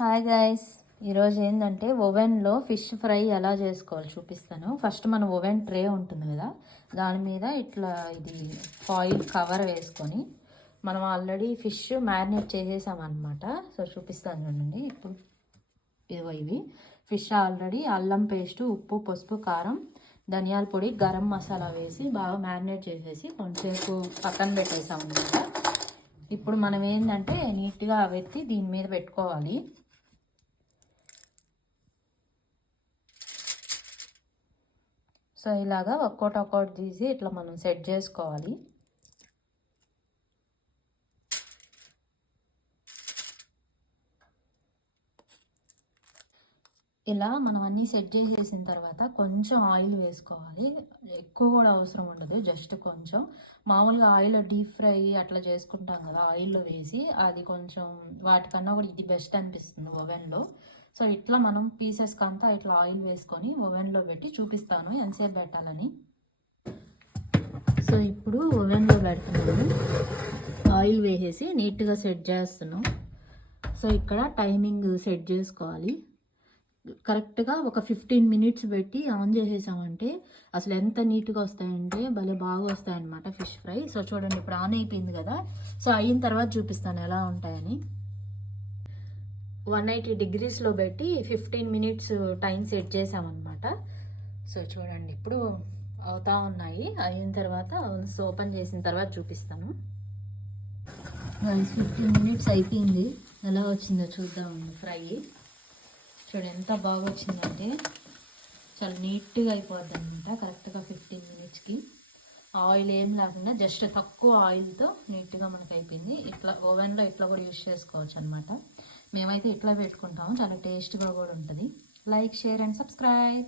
Hi guys, ఈరోజు ఏంటంటే ఓవెన్లో ఫిష్ ఫ్రై ఎలా చేసుకోవాలో చూపిస్తాను. ఫస్ట్ మన ఓవెన్ ట్రే ఉంటుంది కదా, దాని మీద ఇట్లా ఇది ఫాయిల్ కవర్ వేసుకొని మనం ఆల్రెడీ ఫిష్ మ్యారినేట్ చేసేసామన్నమాట. సో చూపిస్తాను చూడండి. ఇప్పుడు ఇదిగో ఇవి ఫిష్ ఆల్రెడీ అల్లం పేస్టు, ఉప్పు, పసుపు, కారం, ధనియాల పొడి, గరం మసాలా వేసి బాగా మ్యారినేట్ చేసేసి కొంచెంసేపు పక్కన పెట్టేసాం అన్నమాట. ఇప్పుడు మనం ఏంటంటే నీట్గా వెత్తి దీని మీద పెట్టుకోవాలి. సో ఇలాగా ఒక్కోటి తీసి ఇట్లా మనం సెట్ చేసుకోవాలి. ఇలా మనం అన్నీ సెట్ చేసేసిన తర్వాత కొంచెం ఆయిల్ వేసుకోవాలి. ఎక్కువ కూడా అవసరం ఉండదు, జస్ట్ కొంచెం. మామూలుగా ఆయిల్ డీప్ ఫ్రై అట్లా చేసుకుంటాం కదా, ఆయిల్లో వేసి అది కొంచెం వాటికన్నా కూడా ఇది బెస్ట్ అనిపిస్తుంది ఓవెన్లో. సో ఇట్లా మనం పీసెస్కి అంతా ఇట్లా ఆయిల్ వేసుకొని ఓవెన్లో పెట్టి చూపిస్తాను ఎంతసేపు పెట్టాలని. సో ఇప్పుడు ఓవెన్లో పెడుతున్నాను, ఆయిల్ వేసేసి నీట్గా సెట్ చేస్తున్నాం. సో ఇక్కడ టైమింగ్ సెట్ చేసుకోవాలి. కరెక్ట్గా ఒక 15 మినిట్స్ పెట్టి ఆన్ చేసేసామంటే అసలు ఎంత నీట్గా వస్తాయంటే భలే బాగా వస్తాయన్నమాట ఫిష్ ఫ్రై. సో చూడండి, ఇప్పుడు ఆన్ అయిపోయింది కదా. సో అయిన తర్వాత చూపిస్తాను ఎలా ఉంటాయని. 180 డిగ్రీస్లో పెట్టి 15 మినిట్స్ టైం సెట్ చేసామన్నమాట. సో చూడండి, ఇప్పుడు అవుతా ఉన్నాయి. అయిన తర్వాత ఓపెన్ చేసిన తర్వాత చూపిస్తాను. 15 మినిట్స్ అయిపోయింది, ఎలా వచ్చిందో చూద్దామండి ఫ్రై. చూడండి ఎంత బాగా వచ్చిందంటే చాలా నీట్గా అయిపోద్ది అనమాట. కరెక్ట్గా 15 మినిట్స్కి ఆయిల్ ఏం లేకుండా జస్ట్ తక్కువ ఆయిల్తో నీట్గా మనకు అయిపోయింది. ఇట్లా ఓవెన్లో ఇట్లా కూడా యూజ్ చేసుకోవచ్చు అనమాట. మేమైతే ఇట్లా పెట్టుకుంటాము, చాలా టేస్ట్గా కూడా ఉంటుంది. Like, share and subscribe.